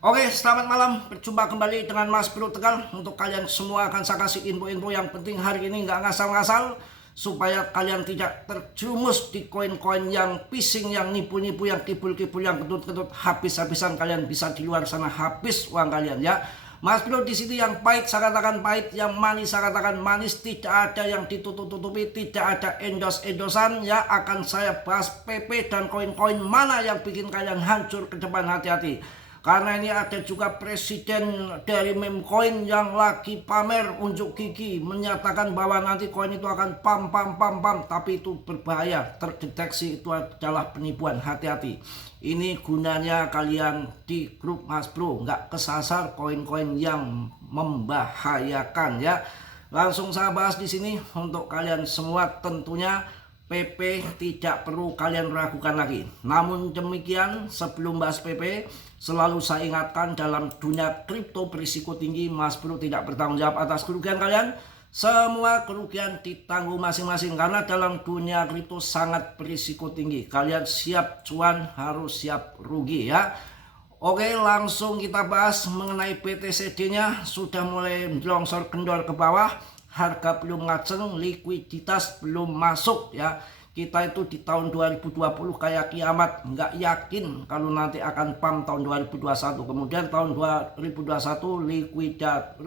Oke, selamat malam. Berjumpa kembali dengan Mas Bro Tegal. Untuk kalian semua akan saya kasih info-info yang penting hari ini, nggak ngasal-ngasal, supaya kalian tidak terjerumus di koin-koin yang phishing, yang nipu-nipu, yang kibul-kibul, yang ketut-ketut. Habis-habisan kalian bisa di luar sana habis uang kalian ya. Mas Bro di sini yang pahit saya katakan pahit, yang manis saya katakan manis, tidak ada yang ditutup-tutupi, tidak ada endos-endosan ya. Akan saya bahas PP dan koin-koin mana yang bikin kalian hancur ke depan, hati-hati. Karena ini ada juga presiden dari meme coin yang lagi pamer unjuk gigi, menyatakan bahwa nanti koin itu akan pam, tapi itu berbahaya, terdeteksi itu adalah penipuan, hati-hati. Ini gunanya kalian di grup Mas Bro, nggak kesasar koin-koin yang membahayakan ya. Langsung saya bahas di sini untuk kalian semua tentunya. PP tidak perlu kalian ragukan lagi. Namun demikian, sebelum bahas PP, selalu saya ingatkan dalam dunia kripto berisiko tinggi, Mas Bro tidak bertanggung jawab atas kerugian kalian. Semua kerugian ditanggung masing-masing karena dalam dunia kripto sangat berisiko tinggi. Kalian siap cuan, harus siap rugi ya. Oke, langsung kita bahas mengenai BTCD-nya. Sudah mulai longsor kendor ke bawah, harga belum ngaceng, likuiditas belum masuk ya. Kita itu di tahun 2020 kayak kiamat, nggak yakin kalau nanti akan pam tahun 2021. Kemudian tahun 2021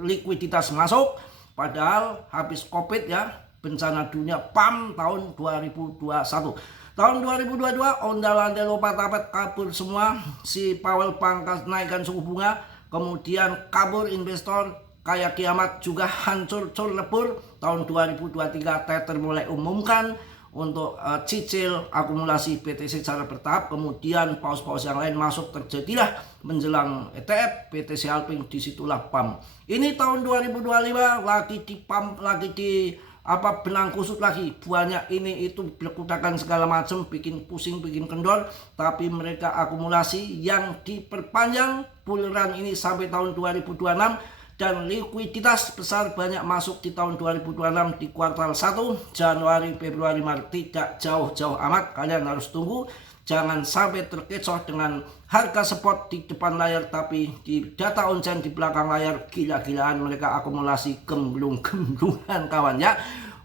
likuiditas masuk, padahal habis Covid ya, bencana dunia, pam tahun 2021. Tahun 2022 ondal-ondal lopat-lopat kabur semua, si Powell pangkas naikkan suku bunga, kemudian kabur investor kayak kiamat juga hancur lebur. Tahun 2023 Tether mulai umumkan untuk cicil akumulasi BTC secara bertahap, kemudian paus-paus yang lain masuk, terjadilah menjelang ETF BTC Halving, disitulah pam. Ini tahun 2025 lagi di pam, lagi di benang kusut lagi, buahnya ini itu berkutakan segala macam, bikin pusing, bikin kendor, tapi mereka akumulasi yang diperpanjang bull run ini sampai tahun 2026. Dan likuiditas besar banyak masuk di tahun 2026 di kuartal 1, Januari, Februari, Maret, tidak jauh-jauh amat. Kalian harus tunggu, jangan sampai terkecoh dengan harga spot di depan layar, tapi di data on-chain di belakang layar gila-gilaan mereka akumulasi gemblung-gemblungan kawan ya.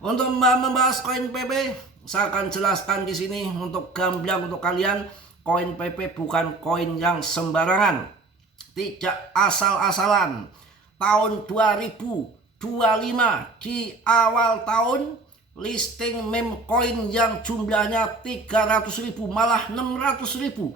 Untuk membahas koin PP, saya akan jelaskan di sini untuk gamblang untuk kalian. Koin PP bukan koin yang sembarangan, tidak asal-asalan. Tahun 2025 di awal tahun listing meme coin yang jumlahnya 300.000, malah 600.000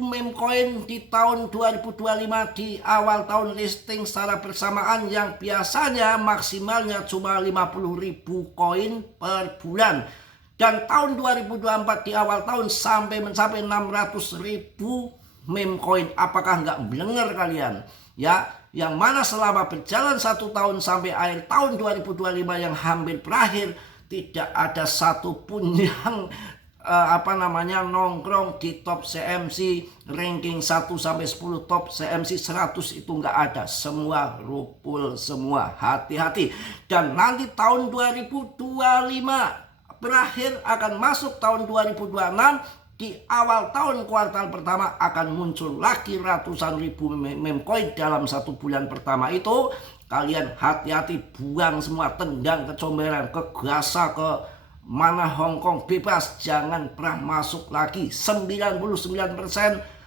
meme coin di tahun 2025 di awal tahun listing secara bersamaan, yang biasanya maksimalnya cuma 50.000 koin per bulan. Dan tahun 2024 di awal tahun sampai mencapai 600.000 meme coin. Apakah nggak belenger kalian ya? Yang mana selama berjalan 1 tahun sampai akhir tahun 2025 yang hampir berakhir, tidak ada satupun yang nongkrong di top CMC ranking 1 sampai 10, top CMC 100 itu nggak ada, semua rupul semua, hati-hati. Dan nanti tahun 2025 berakhir akan masuk tahun 2026, di awal tahun kuartal pertama akan muncul lagi ratusan ribu meme coin dalam 1 bulan pertama itu. Kalian hati-hati, buang semua, tendang ke comberan, ke Gaza, ke mana Hongkong, bebas, jangan pernah masuk lagi. 99%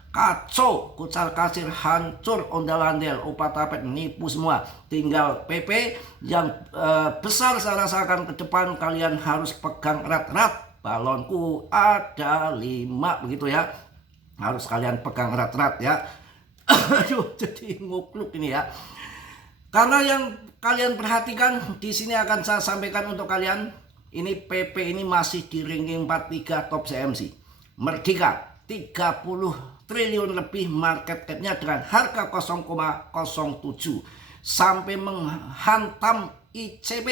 kacau, kucar kacir, hancur, ondal-ondel, opat-apet, nipu semua. Tinggal PP yang besar saya rasakan ke depan, kalian harus pegang erat-erat. Balonku ada 5 begitu ya, harus kalian pegang erat-erat ya. Aduh, jadi ngukluk ini ya. Karena yang kalian perhatikan di sini akan saya sampaikan untuk kalian. Ini PP ini masih di ranking 43 top CMC. Merdeka 30 triliun lebih market cap-nya dengan harga 0,07, sampai menghantam ICP,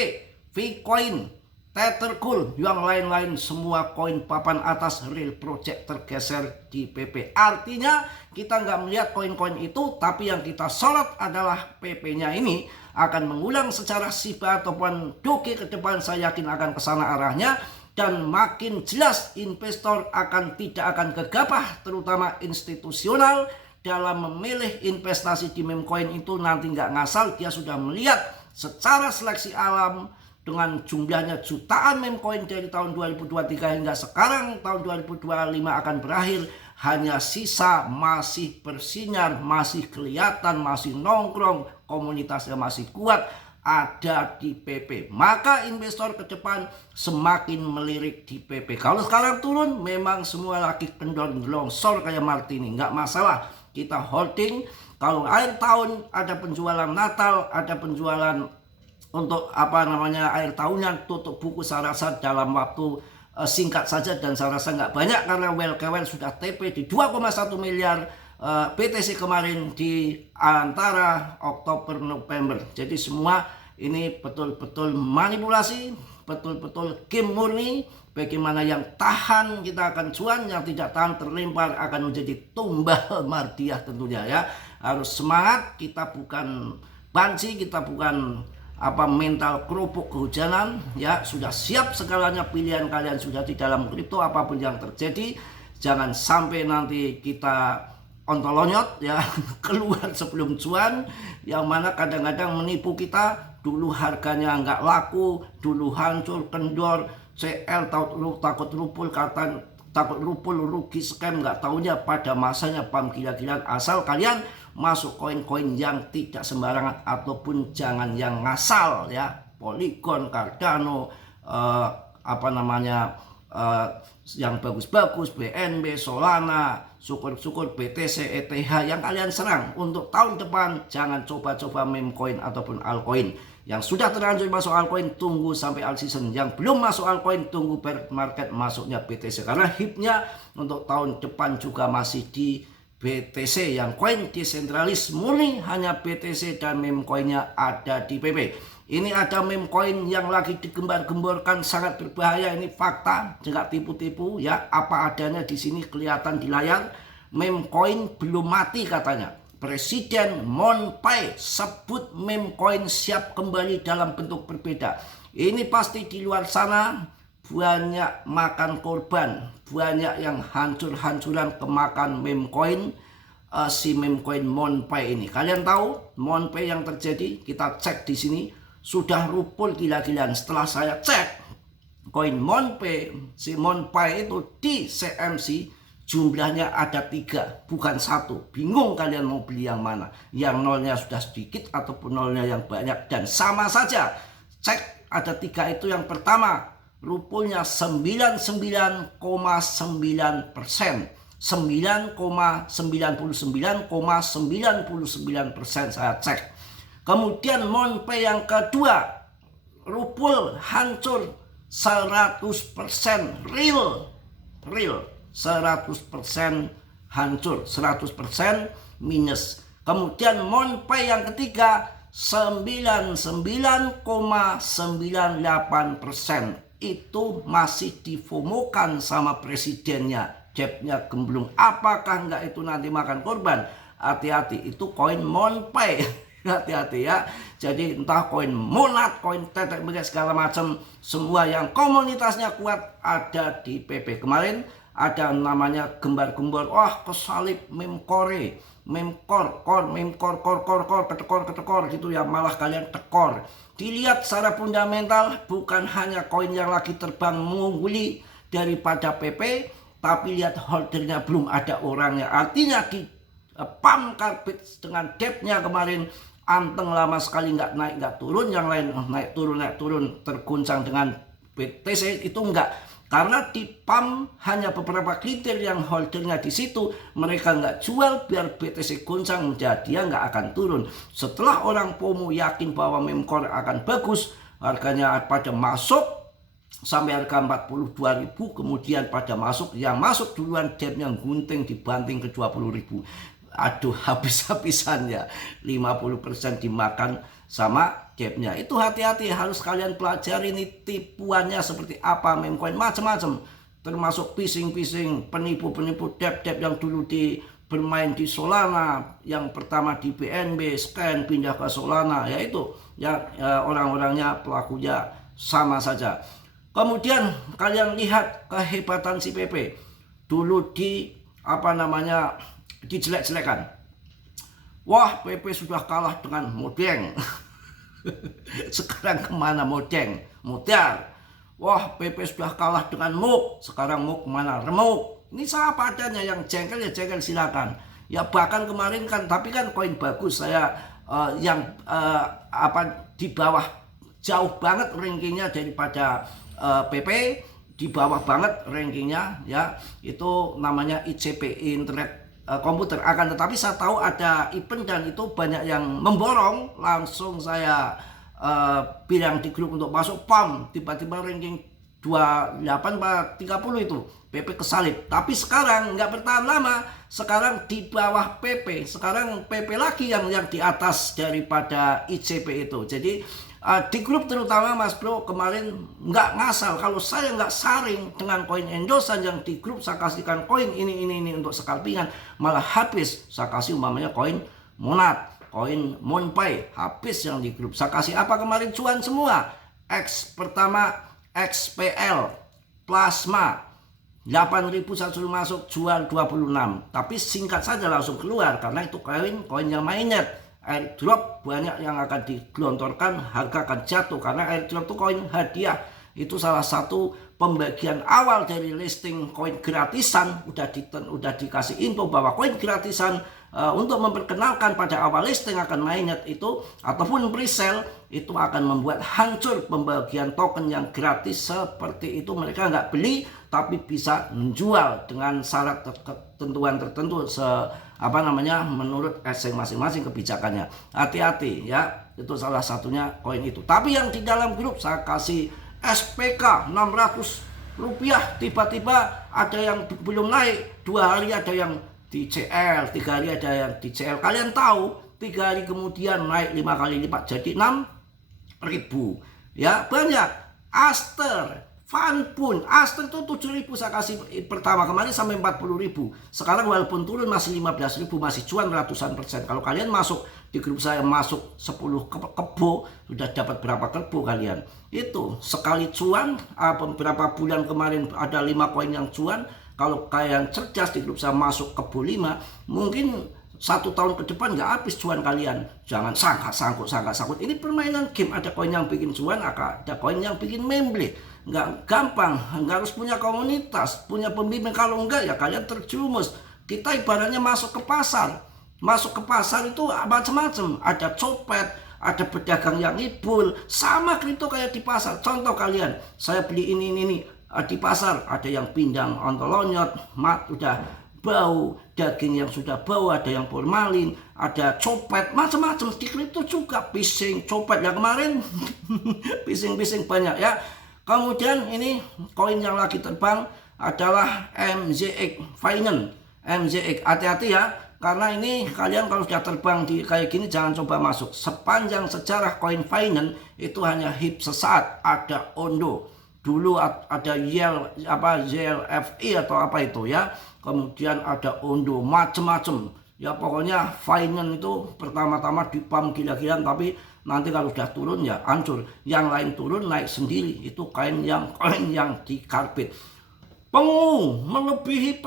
Vcoin, Tethercool, yang lain-lain, semua koin papan atas real project tergeser di PP. Artinya kita nggak melihat koin-koin itu, tapi yang kita sorot adalah PP-nya ini akan mengulang secara Shiba ataupun Doge ke depan. Saya yakin akan ke sana arahnya. dan makin jelas investor tidak akan gegabah, terutama institusional, dalam memilih investasi di meme coin itu nanti nggak ngasal. Dia sudah melihat secara seleksi alam dengan jumlahnya jutaan meme coin dari tahun 2023 hingga sekarang tahun 2025 akan berakhir, hanya sisa masih bersinar, masih kelihatan, masih nongkrong, komunitasnya masih kuat, ada di PP. Maka investor ke depan semakin melirik di PP. Kalau sekarang turun, memang semua lagi kendor longsor kayak Martini, nggak masalah. Kita holding. Kalau akhir tahun ada penjualan Natal, ada penjualan untuk akhir tahunnya, tutup buku saya rasa dalam waktu singkat saja, dan saya rasa nggak banyak karena well sudah TP di 2,1 miliar BTC kemarin di antara Oktober November. Jadi semua ini betul-betul manipulasi, betul-betul game murni. Bagaimana yang tahan kita akan cuan, yang tidak tahan terlempar akan menjadi tumbal mardiah tentunya ya. Harus semangat, kita bukan banci, kita bukan mental kerupuk kehujanan ya. Sudah siap segalanya, pilihan kalian sudah di dalam kripto. Apapun yang terjadi, jangan sampai nanti kita ontolonyot ya keluar sebelum cuan, yang mana kadang-kadang menipu kita. Dulu harganya nggak laku, dulu hancur, kendor, CL takut rupul, takut rupul, rugi, scam, nggak taunya pada masanya pam gila-gilaan. Asal kalian masuk koin-koin yang tidak sembarangan, ataupun jangan yang ngasal ya. Polygon, Cardano, yang bagus-bagus, BNB, Solana, syukur-syukur BTC, ETH yang kalian serang. Untuk tahun depan jangan coba-coba meme coin ataupun altcoin. Yang sudah terlanjur masuk altcoin, tunggu sampai alt season. Yang belum masuk altcoin, tunggu bear market masuknya BTC. Karena hipnya untuk tahun depan juga masih di BTC. Yang koin desentralis murni hanya BTC, dan meme coinnya ada di PP. Ini ada meme coin yang lagi digembar-gemborkan, sangat berbahaya. Ini fakta, jangan tipu-tipu ya. Apa adanya di sini kelihatan di layar. Meme coin belum mati katanya. Presiden Monpai sebut meme coin siap kembali dalam bentuk berbeda. Ini pasti di luar sana banyak makan korban, banyak yang hancur-hancuran kemakan meme coin. Si meme coin Monpai ini, kalian tahu Monpai yang terjadi? Kita cek di sini sudah rupul gila-gilaan. Setelah saya cek koin Monpai, si Monpai itu di CMC jumlahnya ada 3, bukan 1. Bingung kalian mau beli yang mana, yang nolnya sudah sedikit ataupun nolnya yang banyak, dan sama saja. Cek ada 3 itu. Yang pertama rupulnya 99,9%, 9,99,99% saya cek. Kemudian Monpai yang kedua, rupul hancur 100%, real 100% hancur, 100% minus. Kemudian Monpai yang ketiga 99,98%, itu masih difomokan sama presidennya. Jebnya gemblung. Apakah enggak itu nanti makan korban? Hati-hati, itu koin Monpai. Hati-hati ya. Jadi entah koin Monat, koin tetek segala macam, semua yang komunitasnya kuat ada di PP. Kemarin ada namanya gembar-gembor, wah kesalip meme core, meme core, ketekor gitu ya, malah kalian tekor. Dilihat secara fundamental, bukan hanya koin yang lagi terbang mengungguli daripada PP, tapi lihat holdernya belum ada orangnya. Artinya di pump karpet dengan depthnya kemarin anteng lama sekali, nggak naik nggak turun. Yang lain naik turun terguncang dengan BTC, itu enggak. Karena di pump hanya beberapa kriteria yang holdernya di situ, mereka nggak jual biar BTC goncang, dia nggak akan turun. Setelah orang FOMO yakin bahwa meme core akan bagus, harganya pada masuk sampai harga 42.000, kemudian pada masuk, yang masuk duluan depnya gunting dibanting ke 20.000. Aduh, habis-habisannya 50% dimakan sama gapnya. Itu hati-hati, harus kalian pelajari ini tipuannya seperti apa meme coin, macam-macam, termasuk phishing, penipu-penipu dep yang dulu bermain di Solana, yang pertama di BNB, scan pindah ke Solana, yaitu ya orang-orangnya, pelakunya sama saja. Kemudian kalian lihat kehebatan si PP. Dulu dijelek-jelekan. Wah, PP sudah kalah dengan Modeng. Sekarang kemana Modeng? Modar. Wah, PP sudah kalah dengan Muk. Sekarang Muk kemana? Remuk. Ini apa adanya, yang jengkel ya jengkel, silakan. Ya bahkan kemarin kan, tapi kan koin bagus saya di bawah, jauh banget rankingnya daripada PP, di bawah banget rankingnya ya, itu namanya ICP, Internet Komputer. Akan tetapi saya tahu ada event dan itu banyak yang memborong, langsung saya bilang di grup untuk masuk PAM, tiba-tiba ranking 28-30 itu PP kesalip. Tapi sekarang nggak bertahan lama, sekarang di bawah PP, sekarang PP lagi yang di atas daripada ICP itu. Jadi di grup terutama Mas Bro kemarin nggak ngasal, kalau saya nggak saring dengan koin endosan yang di grup, saya kasihkan koin ini untuk scalpingan, malah habis. Saya kasih umpamanya koin Monat, koin Monpai, habis yang di grup. Saya kasih apa kemarin, cuan semua. X pertama XPL Plasma 8.000 saya suruh masuk, jual 26. Tapi singkat saja langsung keluar karena itu koin yang mainnet. Airdrop banyak yang akan digelontorkan, harga akan jatuh karena airdrop itu koin hadiah. Itu salah satu pembagian awal dari listing koin gratisan. Udah dikasih info bahwa koin gratisan untuk memperkenalkan pada awal listing akan mainnet itu ataupun presale itu akan membuat hancur pembagian token yang gratis seperti itu. Mereka nggak beli tapi bisa menjual dengan syarat ketentuan tertentu menurut masing-masing kebijakannya. Hati-hati ya, itu salah satunya koin itu. Tapi yang di dalam grup saya kasih SPK 600 rupiah, tiba-tiba ada yang belum naik, 2 hari ada yang di CL, 3 hari ada yang di CL. Kalian tahu 3 hari kemudian naik 5 kali lipat jadi 6.000 ya, banyak. Aster, Fanpun, Aster itu 7.000 saya kasih pertama kemarin sampai 40.000. Sekarang walaupun turun masih 15.000, masih cuan ratusan persen. Kalau kalian masuk di grup saya, masuk 10 kebo, sudah dapat berapa kebo kalian? Itu sekali cuan, beberapa bulan kemarin ada 5 koin yang cuan. Kalau kalian cerdas di grup saya masuk kebo 5, mungkin 1 tahun ke depan nggak habis cuan kalian. Jangan sangkut. Ini permainan game, ada koin yang bikin cuan, ada koin yang bikin memble. Nggak gampang, nggak harus punya komunitas, punya pembimbing. Kalau enggak ya kalian terjumus. Kita ibaratnya masuk ke pasar. Masuk ke pasar itu macam-macam. Ada copet, ada pedagang yang ngibul. Sama kripto kayak di pasar. Contoh kalian, saya beli ini di pasar, ada yang pindang ontolonyot, udah bau, daging yang sudah bau, ada yang formalin, ada copet, macam-macam. Di kripto juga phishing, copet ya kemarin. phishing banyak ya. Kemudian ini koin yang lagi terbang adalah MZX Finance. MZX, hati-hati ya, karena ini kalian kalau sudah terbang di kayak gini jangan coba masuk. Sepanjang sejarah koin finance itu hanya hip sesaat, ada Ondo. Dulu ada YLFI atau apa itu ya. Kemudian ada Ondo, macem-macem. Ya pokoknya finance itu pertama-tama di pump gila-gilaan, tapi nanti kalau sudah turun ya hancur. Yang lain turun naik sendiri. Itu koin yang di karpet. Pengu melebihi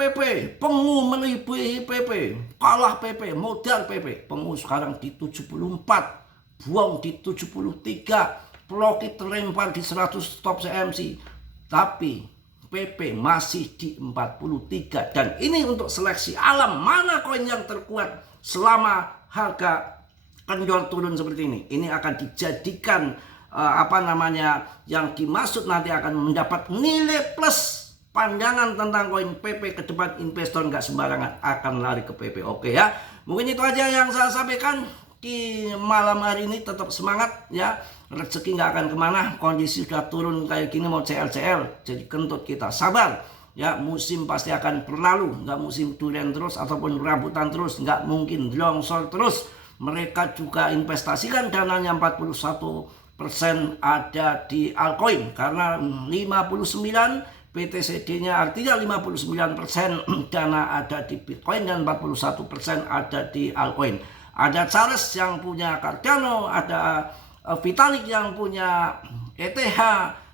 PP, kalah PP, modal PP. Pengu sekarang di 74, buang di 73, Plokit terlempar di 100 top CMC. Tapi PP masih di 43. Dan ini untuk seleksi alam, mana koin yang terkuat selama harga kendor turun seperti ini. Ini akan dijadikan yang dimaksud nanti akan mendapat nilai plus. Pandangan tentang koin PP ke depan, investor nggak sembarangan akan lari ke PP. Oke ya, mungkin itu aja yang saya sampaikan di malam hari ini. Tetap semangat ya, rezeki nggak akan kemana. Kondisi sudah turun kayak gini mau CL, jadi kentut kita, sabar ya. Musim pasti akan berlalu, nggak musim durian terus ataupun rambutan terus, nggak mungkin longsor terus. Mereka juga investasikan dananya 41% ada di altcoin karena 59 BTCD-nya, artinya 59% dana ada di Bitcoin dan 41% ada di altcoin. Ada Charles yang punya Cardano, ada Vitalik yang punya ETH,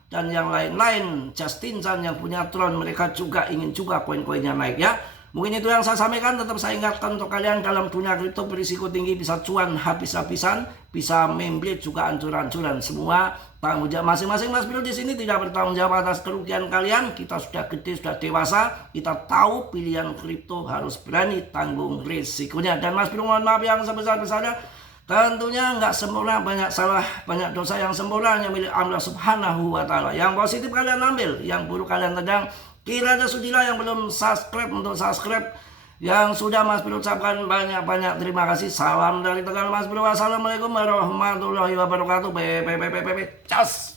dan yang lain-lain. Justin Chan yang punya Tron, mereka juga ingin juga koin-koinnya naik ya. Mungkin itu yang saya sampaikan. Tetap saya ingatkan untuk kalian, dalam dunia kripto berisiko tinggi, bisa cuan habis-habisan, bisa membeli juga ancur-ancuran. Semua tanggung jawab masing-masing. Mas Bro di sini tidak bertanggung jawab atas kerugian kalian. Kita sudah gede, sudah dewasa, kita tahu pilihan kripto, harus berani tanggung risikonya. Dan Mas Bro mohon maaf yang sebesar-besarnya, tentunya nggak sempurna, banyak salah, banyak dosa. Yang sempurna hanya milik Allah Subhanahu wa Ta'ala. Yang positif kalian ambil, yang buruk kalian tendang. Kira aja sudilah. Yang belum subscribe untuk subscribe, yang sudah Mas Bro ucapkan banyak-banyak terima kasih. Salam dari Tegal Mas Bro. Wassalamualaikum warahmatullahi wabarakatuh. Cas.